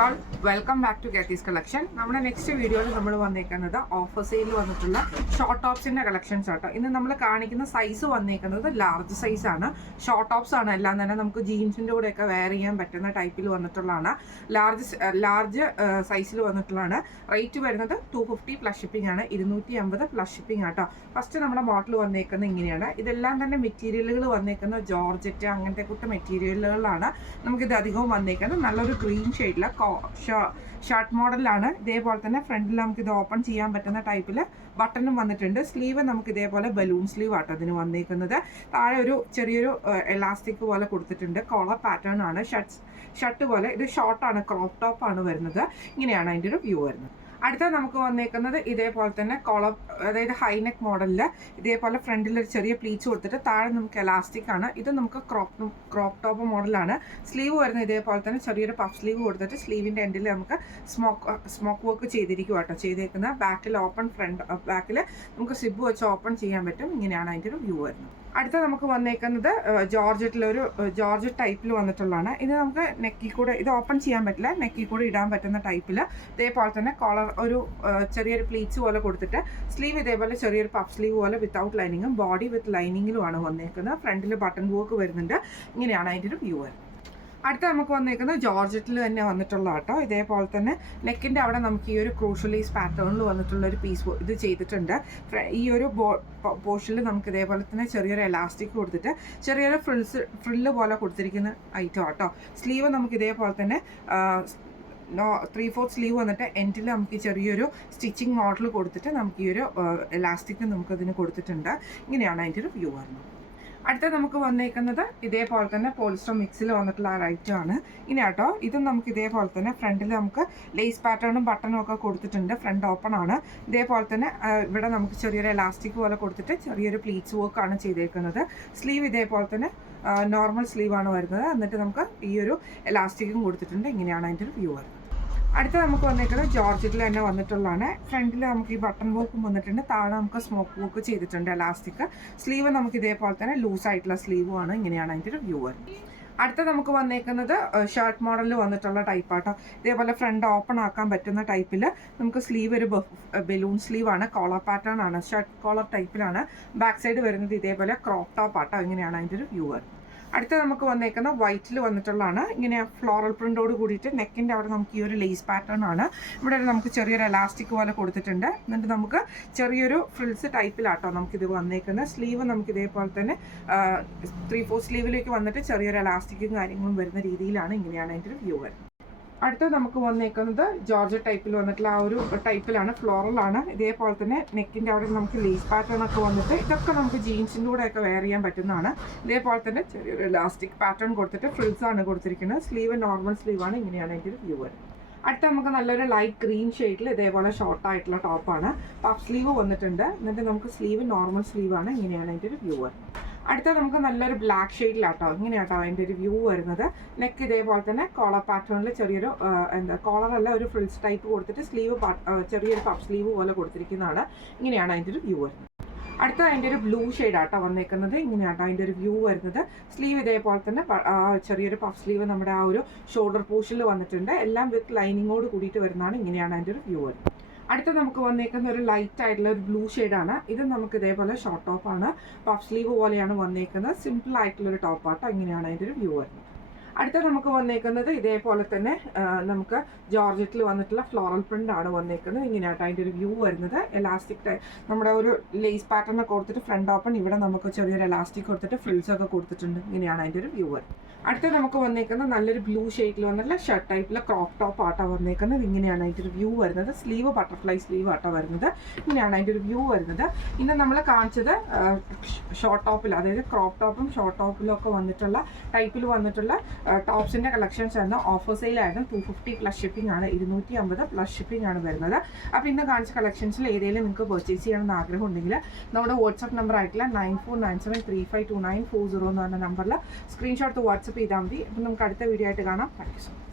All welcome back to Kathy's collection. നമ്മുടെ next വീഡിയോയിൽ നമ്മൾ വന്നേക്കുന്നത് ഓഫർ സെയിലിൽ വന്നിട്ടുള്ള ഷോർട്ട് ടോപ്സിൻ്റെ കളക്ഷൻസ് ആട്ടോ. ഇന്ന് നമ്മൾ കാണിക്കുന്ന സൈസ് വന്നേക്കുന്നത് ലാർജ് സൈസാണ്. ഷോർട്ട് ടോപ്സ് ആണ് എല്ലാം തന്നെ നമുക്ക് ജീൻസിൻ്റെ കൂടെയൊക്കെ വെയർ ചെയ്യാൻ പറ്റുന്ന ടൈപ്പിൽ വന്നിട്ടുള്ളതാണ്. ലാർജ് സൈസിൽ വന്നിട്ടുള്ളതാണ്. റേറ്റ് വരുന്നത് 250 പ്ലസ് ഷിപ്പിംഗ് ആണ്, 250 പ്ലസ് ഷിപ്പിംഗ് ആട്ടോ. ഫസ്റ്റ് നമ്മുടെ മോഡൽ വന്നേക്കുന്നത് ഇങ്ങനെയാണ്. ഇതെല്ലാം തന്നെ മെറ്റീരിയലുകൾ വന്നേക്കുന്നത് ജോർജറ്റ് അങ്ങനത്തെ കൂട്ട മെറ്റീരിയലുകളാണ്. നമുക്കിത് അധികവും വന്നേക്കുന്നത് നല്ലൊരു ഗ്രീൻ ഷെയ്ഡിൽ ഷർട്ട് മോഡലാണ്. ഇതേപോലെ തന്നെ ഫ്രണ്ടിൽ നമുക്ക് ഇത് ഓപ്പൺ ചെയ്യാൻ പറ്റുന്ന ടൈപ്പിൽ ബട്ടണും വന്നിട്ടുണ്ട്. സ്ലീവ് നമുക്ക് ഇതേപോലെ ബലൂൺ സ്ലീവ് ആട്ടോ ഇതിന് വന്നേക്കുന്നത്. താഴെ ഒരു ചെറിയൊരു എലാസ്റ്റിക് പോലെ കൊടുത്തിട്ടുണ്ട്. കോളർ പാറ്റേൺ ആണ്. ഷർട്ട് പോലെ ഇത് ഷോർട്ടാണ്, ക്രോപ്പ് ടോപ്പ് ആണ് വരുന്നത്. ഇങ്ങനെയാണ് അതിൻ്റെ ഒരു വ്യൂ വരുന്നത്. അടുത്ത നമുക്ക് വന്നേക്കുന്നത് ഇതേപോലെ തന്നെ കോളർ, അതായത് ഹൈനെക്ക് മോഡലിൽ ഇതേപോലെ ഫ്രണ്ടിൽ ഒരു ചെറിയ പ്ലീച്ച് കൊടുത്തിട്ട് താഴെ നമുക്ക് എലാസ്റ്റിക് ആണ്. ഇത് നമുക്ക് ക്രോപ്പ് ടോപ്പ് മോഡലാണ്. സ്ലീവ് വരുന്നത് ഇതേപോലെ തന്നെ ചെറിയൊരു പഫ് സ്ലീവ് കൊടുത്തിട്ട് സ്ലീവിൻ്റെ എൻഡിൽ നമുക്ക് സ്മോക്ക് വർക്ക് ചെയ്തിരിക്കും കേട്ടോ ചെയ്തേക്കുന്നത്. ബാക്കിൽ ബാക്കിൽ നമുക്ക് സിബ് വെച്ച് ഓപ്പൺ ചെയ്യാൻ പറ്റും. ഇങ്ങനെയാണ് അതിൻ്റെ ഒരു വ്യൂ വരുന്നത്. അടുത്ത നമുക്ക് വന്നേക്കുന്നത് ജോർജറ്റ് ടൈപ്പിൽ വന്നിട്ടുള്ളതാണ്. ഇത് നമുക്ക് നെക്കിൽ കൂടെ ഇത് ഓപ്പൺ ചെയ്യാൻ പറ്റില്ല, നെക്കിൽ കൂടെ ഇടാൻ പറ്റുന്ന ടൈപ്പിൽ ഇതേപോലെ തന്നെ കോളർ ഒരു ചെറിയൊരു പ്ലീറ്റ്സ് പോലെ കൊടുത്തിട്ട് സ്ലീവ് ഇതേപോലെ ചെറിയൊരു പഫ് സ്ലീവ് പോലെ വിത്തൗട്ട് ലൈനിങ്ങും ബോഡി വിത്ത് ലൈനിങ്ങിലുമാണ് വന്നേക്കുന്നത്. ഫ്രണ്ടിൽ ബട്ടൺ വർക്ക് വരുന്നുണ്ട്. ഇങ്ങനെയാണ് അതിൻ്റെ ഒരു വ്യൂ വരുന്നത്. അടുത്ത നമുക്ക് വന്നേക്കുന്നത് ജോർജറ്റിൽ തന്നെ വന്നിട്ടുള്ള കേട്ടോ. ഇതേപോലെ തന്നെ നെക്കിൻ്റെ അവിടെ നമുക്ക് ഈ ഒരു ക്രൂഷ്യലൈസ് പാറ്റേണിൽ വന്നിട്ടുള്ള ഒരു പീസ് ഇത് ചെയ്തിട്ടുണ്ട്. ഈ ഒരു പോർഷനിൽ നമുക്ക് ഇതേപോലെ തന്നെ ചെറിയൊരു എലാസ്റ്റിക് കൊടുത്തിട്ട് ചെറിയൊരു ഫ്രില്ല് പോലെ കൊടുത്തിരിക്കുന്ന ഐറ്റം കേട്ടോ. സ്ലീവ് നമുക്ക് ഇതേപോലെ തന്നെ 3/4 സ്ലീവ് വന്നിട്ട് എൻഡിൽ നമുക്ക് ചെറിയൊരു സ്റ്റിച്ചിങ് മോഡൽ കൊടുത്തിട്ട് നമുക്ക് ഈ ഒരു എലാസ്റ്റിക് നമുക്കതിന് കൊടുത്തിട്ടുണ്ട്. ഇങ്ങനെയാണ് അതിൻ്റെ ഒരു വ്യൂ വരുന്നത്. അടുത്ത നമുക്ക് വന്നേക്കുന്നത് ഇതേപോലെ തന്നെ പോളിസ്റ്റർ മിക്സിൽ വന്നിട്ടുള്ള ആ ഐറ്റം ആണ്. ഇനി കേട്ടോ ഇതും നമുക്ക് ഇതേപോലെ തന്നെ ഫ്രണ്ടിൽ നമുക്ക് ലേസ് പാറ്റേണും ബട്ടണും ഒക്കെ കൊടുത്തിട്ടുണ്ട്. ഫ്രണ്ട് ഓപ്പൺ ആണ്. ഇതേപോലെ തന്നെ ഇവിടെ നമുക്ക് ചെറിയൊരു എലാസ്റ്റിക് പോലെ കൊടുത്തിട്ട് ചെറിയൊരു പ്ലീറ്റ്സ് വർക്കാണ് ചെയ്തേക്കുന്നത്. സ്ലീവ് ഇതേപോലെ തന്നെ നോർമൽ സ്ലീവാണ് വരുന്നത്. എന്നിട്ട് നമുക്ക് ഈ ഒരു എലാസ്റ്റിക്കും കൊടുത്തിട്ടുണ്ട്. ഇങ്ങനെയാണ് അതിൻ്റെ ഒരു വ്യൂ വരുന്നത്. അടുത്ത നമുക്ക് വന്നേക്കുന്നത് ജോർജറ്റിൽ തന്നെ വന്നിട്ടുള്ളതാണ്. ഫ്രണ്ടിൽ നമുക്ക് ഈ ബട്ടൺ വർക്കും വന്നിട്ടുണ്ട്. താഴെ നമുക്ക് സ്മോക്ക് വർക്ക് ചെയ്തിട്ടുണ്ട് എലാസ്റ്റിക്. സ്ലീവ് നമുക്ക് ഇതേപോലെ തന്നെ ലൂസായിട്ടുള്ള സ്ലീവുമാണ്. ഇങ്ങനെയാണ് അതിൻ്റെ ഒരു വ്യൂ വരുന്നത്. അടുത്ത നമുക്ക് വന്നേക്കുന്നത് ഷർട്ട് മോഡലിൽ വന്നിട്ടുള്ള ടൈപ്പാട്ടോ. ഇതേപോലെ ഫ്രണ്ട് ഓപ്പൺ ആക്കാൻ പറ്റുന്ന ടൈപ്പിൽ നമുക്ക് സ്ലീവ് ഒരു ബലൂൺ സ്ലീവാണ്. കോളർ പാറ്റേൺ ആണ്, ഷർട്ട് കോളർ ടൈപ്പിലാണ്. ബാക്ക് സൈഡ് വരുന്നത് ഇതേപോലെ ക്രോപ്പ് ടോപ്പ് ആട്ടോ. ഇങ്ങനെയാണ് അതിൻ്റെ ഒരു വ്യൂ വരുന്നത്. അടുത്ത നമുക്ക് വന്നേക്കുന്ന വൈറ്റിൽ വന്നിട്ടുള്ളതാണ്. ഇങ്ങനെ ഫ്ലോറൽ പ്രിൻ്റോട് കൂടിയിട്ട് നെക്കിൻ്റെ അവിടെ നമുക്ക് ഈ ഒരു ലേസ് പാറ്റേൺ ആണ്. ഇവിടെ നമുക്ക് ചെറിയൊരു എലാസ്റ്റിക് പോലെ കൊടുത്തിട്ടുണ്ട്. എന്നിട്ട് നമുക്ക് ചെറിയൊരു ഫ്രിൽസ് ടൈപ്പിലാട്ടോ നമുക്കിത് വന്നേക്കുന്നത്. സ്ലീവ് നമുക്ക് ഇതേപോലെ തന്നെ 3/4 സ്ലീവിലേക്ക് വന്നിട്ട് ചെറിയൊരു എലാസ്റ്റിക്കും കാര്യങ്ങളും വരുന്ന രീതിയിലാണ്. ഇങ്ങനെയാണ് അതിൻ്റെ ഒരു വ്യൂ വരുന്നത്. അടുത്ത നമുക്ക് വന്നേക്കുന്നത് ജോർജറ്റ് ടൈപ്പിൽ വന്നിട്ടുള്ള ആ ഒരു ടൈപ്പിലാണ്, ഫ്ലോറലാണ്. ഇതേപോലെ തന്നെ നെക്കിൻ്റെ അവിടെ നമുക്ക് ലേസ് പാറ്റേൺ ഒക്കെ വന്നിട്ട് ഇതൊക്കെ നമുക്ക് ജീൻസിൻ്റെ കൂടെയൊക്കെ വെയർ ചെയ്യാൻ പറ്റുന്നതാണ്. ഇതേപോലെ തന്നെ ചെറിയൊരു ഇലാസ്റ്റിക് പാറ്റേൺ കൊടുത്തിട്ട് ഫ്രിൽസ് ആണ് കൊടുത്തിരിക്കുന്നത്. സ്ലീവ് നോർമൽ സ്ലീവാണ്. ഇങ്ങനെയാണ് അതിൻ്റെ ഒരു വ്യൂ വരുന്നത്. അടുത്ത നമുക്ക് നല്ലൊരു ലൈറ്റ് ഗ്രീൻ ഷെയ്ഡിൽ ഇതേപോലെ ഷോർട്ടായിട്ടുള്ള ടോപ്പാണ്. പഫ് സ്ലീവ് വന്നിട്ടുണ്ട്. എന്നിട്ട് നമുക്ക് സ്ലീവ് നോർമൽ സ്ലീവാണ്. ഇങ്ങനെയാണ് അതിൻ്റെ ഒരു വ്യൂ വരുന്നത്. അടുത്ത നമുക്ക് നല്ലൊരു ബ്ലാക്ക് ഷെയ്ഡിലാട്ടോ. ഇങ്ങനെയാട്ടോ അതിൻ്റെ ഒരു വ്യൂ വരുന്നത്. നെക്ക് ഇതേപോലെ തന്നെ കോളർ പാറ്റേണിൽ ചെറിയൊരു കോളറല്ല ഒരു ഫ്രിൽസ് ടൈപ്പ് കൊടുത്തിട്ട് സ്ലീവ് ചെറിയൊരു പഫ് സ്ലീവ് പോലെ കൊടുത്തിരിക്കുന്നതാണ്. ഇങ്ങനെയാണ് അതിൻ്റെ ഒരു വ്യൂ വരുന്നത്. അടുത്ത അതിൻ്റെ ഒരു ബ്ലൂ ഷെയ്ഡാട്ടോ വന്നേക്കുന്നത്. ഇങ്ങനെയാട്ടോ അതിൻ്റെ ഒരു വ്യൂ വരുന്നത്. സ്ലീവ് ഇതേപോലെ തന്നെ ചെറിയൊരു പഫ് സ്ലീവ് നമ്മുടെ ആ ഒരു ഷോൾഡർ പോർഷനിൽ വന്നിട്ടുണ്ട്. എല്ലാം വിത്ത് ലൈനിങ്ങോട് കൂടിയിട്ട് വരുന്നതാണ്. ഇങ്ങനെയാണ് അതിൻ്റെ ഒരു വ്യൂ വരുന്നത്. അടുത്ത നമുക്ക് വന്നേക്കുന്ന ഒരു ലൈറ്റ് ആയിട്ടുള്ള ഒരു ബ്ലൂ ഷെയ്ഡാണ്. ഇത് നമുക്ക് ഇതേപോലെ ഷോർട്ട് ടോപ്പാണ്. പഫ് സ്ലീവ് പോലെയാണ് വന്നേക്കുന്നത്. സിമ്പിൾ ആയിട്ടുള്ളൊരു ടോപ്പാട്ടോ. ഇങ്ങനെയാണ് അതിൻ്റെ ഒരു വ്യൂ വരുന്നത്. അടുത്ത നമുക്ക് വന്നേക്കുന്നത് ഇതേപോലെ തന്നെ നമുക്ക് ജോർജറ്റിൽ വന്നിട്ടുള്ള ഫ്ലോറൽ പ്രിൻ്റ് ആണ് വന്നേക്കുന്നത്. ഇങ്ങനെയാട്ടോ അതിൻ്റെ ഒരു വ്യൂ വരുന്നത്. എലാസ്റ്റിക് നമ്മുടെ ഒരു ലേസ് പാറ്റേൺ ഒക്കെ കൊടുത്തിട്ട് ഫ്രണ്ട് ഓപ്പൺ, ഇവിടെ നമുക്ക് ചെറിയൊരു എലാസ്റ്റിക് കൊടുത്തിട്ട് ഫ്രിൽസ് ഒക്കെ കൊടുത്തിട്ടുണ്ട്. ഇങ്ങനെയാണ് അതിൻ്റെ ഒരു വ്യൂ വരുന്നത്. അടുത്ത നമുക്ക് വന്നേക്കുന്നത് നല്ലൊരു ബ്ലൂ ഷെയ്ഡിൽ വന്നിട്ടുള്ള ഷർട്ട് ടൈപ്പിലെ ക്രോപ്പ് ടോപ്പ് ആട്ടോ വന്നേക്കുന്നത്. ഇങ്ങനെയാണ് അതിൻ്റെ ഒരു വ്യൂ വരുന്നത്. സ്ലീവ് ബട്ടർഫ്ലൈ സ്ലീവ് ആട്ടോ വരുന്നത്. ഇങ്ങനെയാണ് അതിൻ്റെ ഒരു വ്യൂ വരുന്നത്. ഇന്ന് നമ്മൾ കാണിച്ചത് ഷോർട്ട് ടോപ്പിൽ, അതായത് ക്രോപ്പ് ടോപ്പും ഷോർട്ട് ടോപ്പിലും ഒക്കെ വന്നിട്ടുള്ള ടൈപ്പിൽ വന്നിട്ടുള്ള ടോപ്സിൻ്റെ കളക്ഷൻസ് ആയിരുന്നു. ഓഫർ സെയിലായിരുന്നു. 250 പ്ലസ് ഷിപ്പിംഗ് ആണ്, 250 പ്ലസ് ഷിപ്പിംഗ് ആണ് വരുന്നത്. അപ്പോൾ ഇന്ന് കാണിച്ച കളക്ഷൻസിൽ ഏതെങ്കിലും നിങ്ങൾക്ക് പർച്ചേസ് ചെയ്യണമെന്ന് ആഗ്രഹം ഉണ്ടെങ്കിൽ നമ്മുടെ വാട്സപ്പ് നമ്പർ ആയിട്ടുള്ള 9497352940 എന്ന് പറഞ്ഞ നമ്പറിൽ സ്ക്രീൻഷോട്ട് വാട്സപ്പ് ചെയ്താൽ മതി. അപ്പം നമുക്ക് അടുത്ത വീഡിയോ ആയിട്ട് കാണാം. Thank you so much.